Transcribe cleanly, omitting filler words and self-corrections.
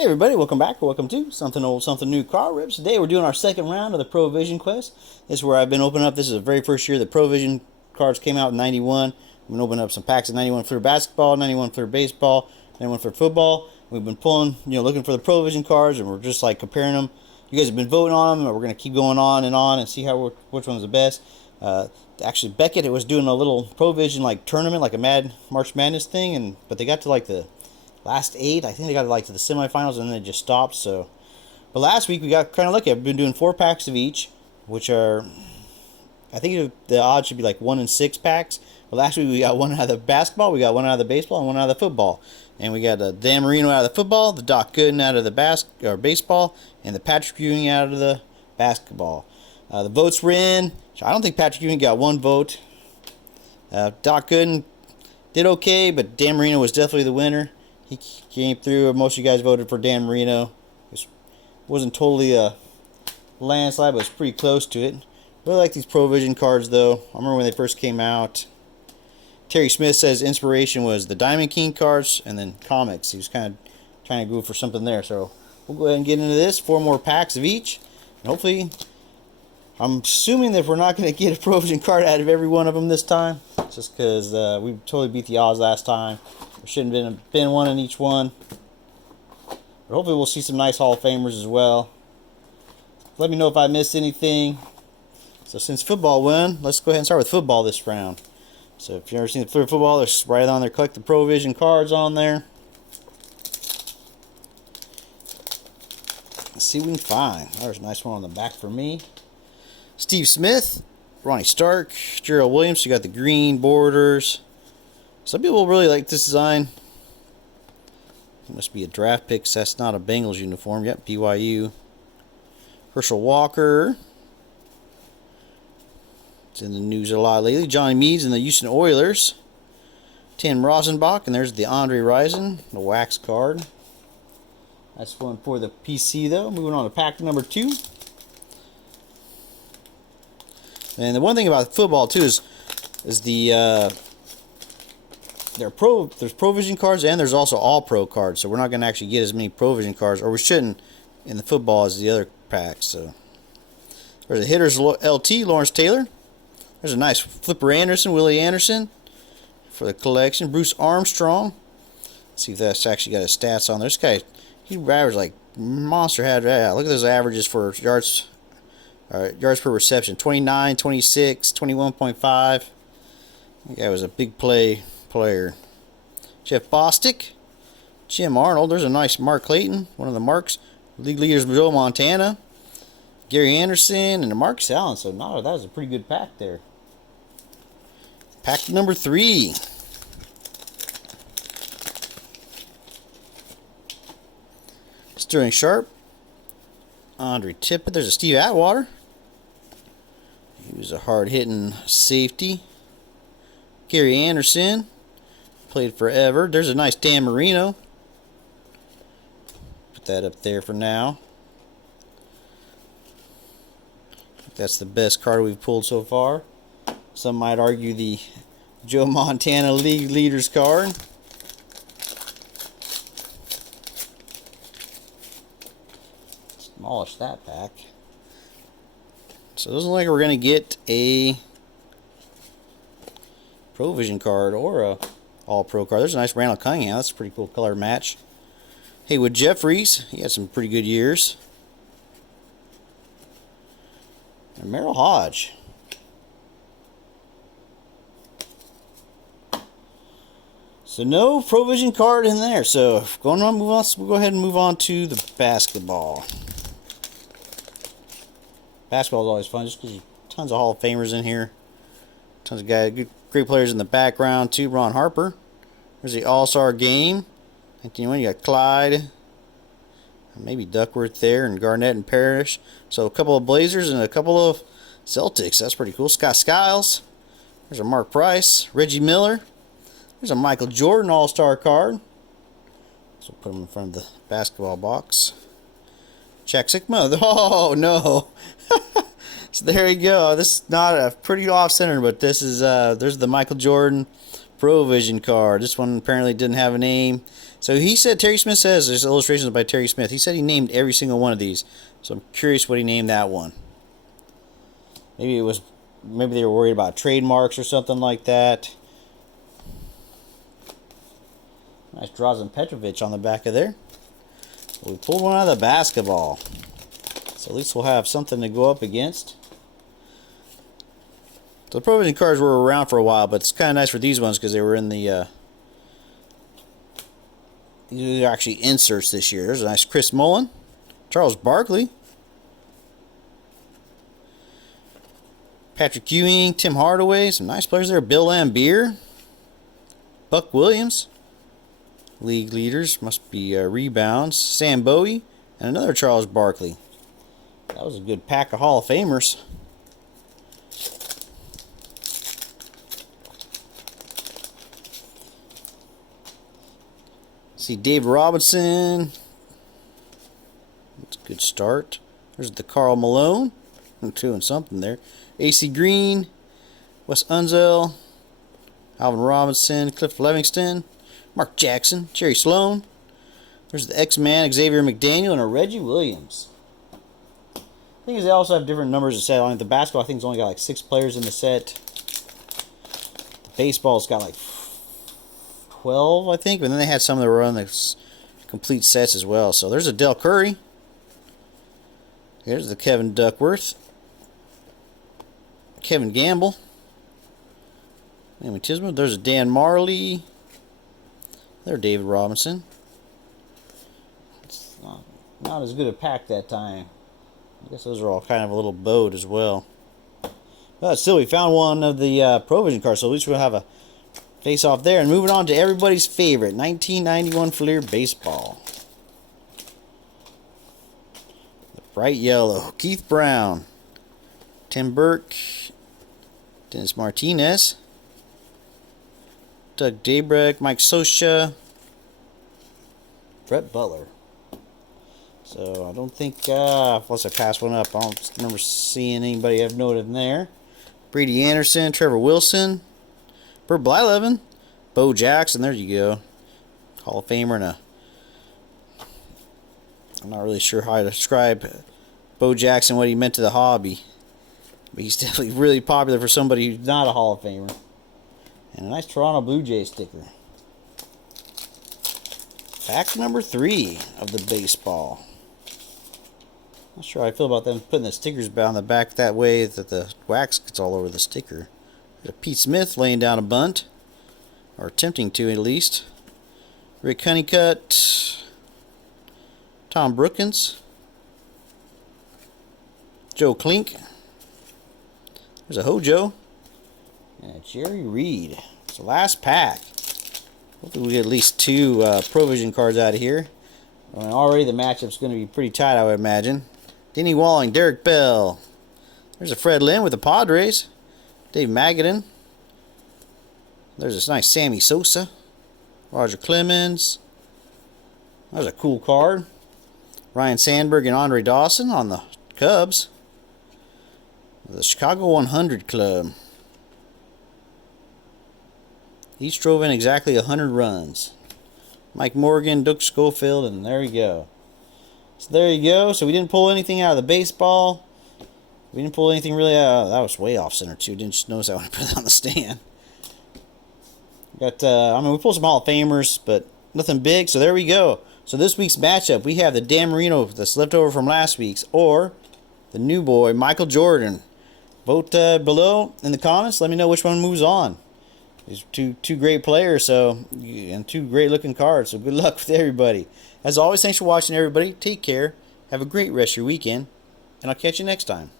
Hey everybody, welcome back or welcome to Something Old, Something New Car Rips. Today we're doing our second round of the ProVision Quest. This is where I've been opening up. This is the very first year that ProVision cards came out in 91. I've been opening up some packs of 91 for basketball, 91 for baseball, 91 for football. We've been pulling, looking for the ProVision cards, and we're just like comparing them. You guys have been voting on them, and we're going to keep going on and see which one's the best. Actually, Beckett was doing a little ProVision like tournament, like a March Madness thing, but they got to like the last 8. I think they got like to the semifinals and then they just stopped. But last week we got kind of lucky. I've been doing 4 packs of each, which are, I think the odds should be like 1 in 6 packs. But last week we got one out of the basketball, we got one out of the baseball, and one out of the football. And we got Dan Marino out of the football, the Doc Gooden out of the baseball, and the Patrick Ewing out of the basketball. The votes were in. I don't think Patrick Ewing got 1 vote. Doc Gooden did okay, but Dan Marino was definitely the winner. He came through. Most of you guys voted for Dan Marino. It wasn't totally a landslide, but it's pretty close to it. Really like these ProVision cards, though. I remember when they first came out. Terry Smith says inspiration was the Diamond King cards and then comics. He was kind of trying to go for something there. So we'll go ahead and get into this. 4 more packs of each. And hopefully, I'm assuming that we're not going to get a ProVision card out of every one of them this time. Just because we totally beat the odds last time. There shouldn't have been one in each one. But hopefully we'll see some nice Hall of Famers as well. Let me know if I missed anything. So since football won, let's go ahead and start with football this round. So if you've never seen the football, there's right on there, collect the ProVision cards on there. Let's see what we can find. There's a nice one on the back for me. Steve Smith, Ronnie Stark, Gerald Williams. You got the green borders. Some people really like this design. It must be a draft pick, so that's not a Bengals uniform. Yep, BYU. Herschel Walker. It's in the news a lot lately. Johnny Meades and the Houston Oilers. Tim Rosenbach, and there's the Andre Rison, the wax card. That's one for the PC, though. Moving on to pack number 2. And the one thing about football, too, is there's ProVision cards and there's also all pro cards, so we're not going to actually get as many ProVision cards, or we shouldn't, in the football as the other packs. So there's a hitters LT, Lawrence Taylor. There's a nice Flipper Anderson, Willie Anderson for the collection. Bruce Armstrong. Let's see if that's actually got his stats on there. This guy, he averaged like monster. Look at those averages for yards per reception: 29, 26, 21.5. That guy was a big player. Jeff Bostic, Jim Arnold. There's a nice Mark Clayton, one of the Marks. League leaders, Joe Montana, Gary Anderson, and the Marcus Allen. So that was a pretty good pack there. Pack number 3. Sterling Sharp, Andre Tippett. There's a Steve Atwater. He was a hard-hitting safety. Gary Anderson. Played forever. There's a nice Dan Marino. Put that up there for now. That's the best card we've pulled so far. Some might argue the Joe Montana League Leaders card. Demolish that pack. So it doesn't look like we're going to get a ProVision card or a All-Pro card. There's a nice Randall Cunningham. That's a pretty cool color match. Haywood Jeffries. He had some pretty good years. And Merrill Hodge. So no ProVision card in there. So we'll go ahead and move on to the basketball. Basketball is always fun just because tons of Hall of Famers in here. Tons of guys, great players in the background too. Ron Harper. There's the All-Star game. 1991. You got Clyde. Maybe Duckworth there, and Garnett and Parrish. So a couple of Blazers and a couple of Celtics. That's pretty cool. Scott Skiles. There's a Mark Price. Reggie Miller. There's a Michael Jordan All-Star card. So put him in front of the basketball box. Jack Sikma. Oh, no. So there you go. This is not a pretty off-center, but this is there's the Michael Jordan ProVision card. This one apparently didn't have a name. So he said, Terry Smith says, there's illustrations by Terry Smith. He said he named every single one of these. So I'm curious what he named that one. Maybe they were worried about trademarks or something like that. Nice Drazen Petrovic on the back of there. We pulled one out of the basketball. So at least we'll have something to go up against. So the ProVision cards were around for a while, but it's kind of nice for these ones because they were in the... these are actually inserts this year. There's a nice Chris Mullin. Charles Barkley. Patrick Ewing. Tim Hardaway. Some nice players there. Bill Laimbeer. Buck Williams. League leaders must be rebounds. Sam Bowie. And another Charles Barkley. That was a good pack of Hall of Famers. See Dave Robinson. That's a good start. There's the Karl Malone. I'm doing something there. AC Green. Wes Unseld. Alvin Robinson. Cliff Livingston. Mark Jackson. Jerry Sloan. There's the X-Man. Xavier McDaniel. And a Reggie Williams. The thing is, they also have different numbers of set. On the basketball, I think it's only got like 6 players in the set. The baseball's got like 12, I think, but then they had some that were on the complete sets as well. So there's a Del Curry. Here's the Kevin Duckworth. Kevin Gamble. Amy Tisman. There's a Dan Marley. There's David Robinson. It's not as good a pack that time. I guess those are all kind of a little bowed as well. But still, we found one of the ProVision cards, so at least we'll have a face off there. And moving on to everybody's favorite 1991 Fleer Baseball. The bright yellow. Keith Brown. Tim Burke. Dennis Martinez. Doug Daybreck. Mike Scioscia. Brett Butler. So I don't think, unless I pass one up, I don't remember seeing anybody I've noted in there. Brady Anderson. Trevor Wilson. Bert Blyleven, Bo Jackson, there you go. Hall of Famer and I'm not really sure how to describe Bo Jackson, what he meant to the hobby. But he's definitely really popular for somebody who's not a Hall of Famer. And a nice Toronto Blue Jays sticker. Pack number 3 of the baseball. Not sure how I feel about them putting the stickers on the back that way that the wax gets all over the sticker. There's Pete Smith laying down a bunt, or attempting to at least. Rick Honeycutt, Tom Brookins, Joe Klink. There's a Hojo, and Jerry Reed. It's the last pack. Hopefully we get at least 2 ProVision cards out of here. I mean, already the matchup's going to be pretty tight, I would imagine. Denny Walling, Derek Bell. There's a Fred Lynn with the Padres. Dave Magadan. There's this nice Sammy Sosa. Roger Clemens. That was a cool card. Ryan Sandberg and Andre Dawson on the Cubs. The Chicago 100 Club. Each drove in exactly 100 runs. Mike Morgan, Doug Schofield, and there you go. So there you go. So we didn't pull anything out of the baseball. We didn't pull anything really out. That was way off center too. Didn't notice that when I put it on the stand. Got, I mean, we pulled some Hall of Famers, but nothing big. So there we go. So this week's matchup, we have the Dan Marino that's left over from last week's, or the new boy, Michael Jordan. Vote below in the comments. Let me know which one moves on. These are two great players, so, and 2 great looking cards. So good luck with everybody. As always, thanks for watching, everybody. Take care. Have a great rest of your weekend, and I'll catch you next time.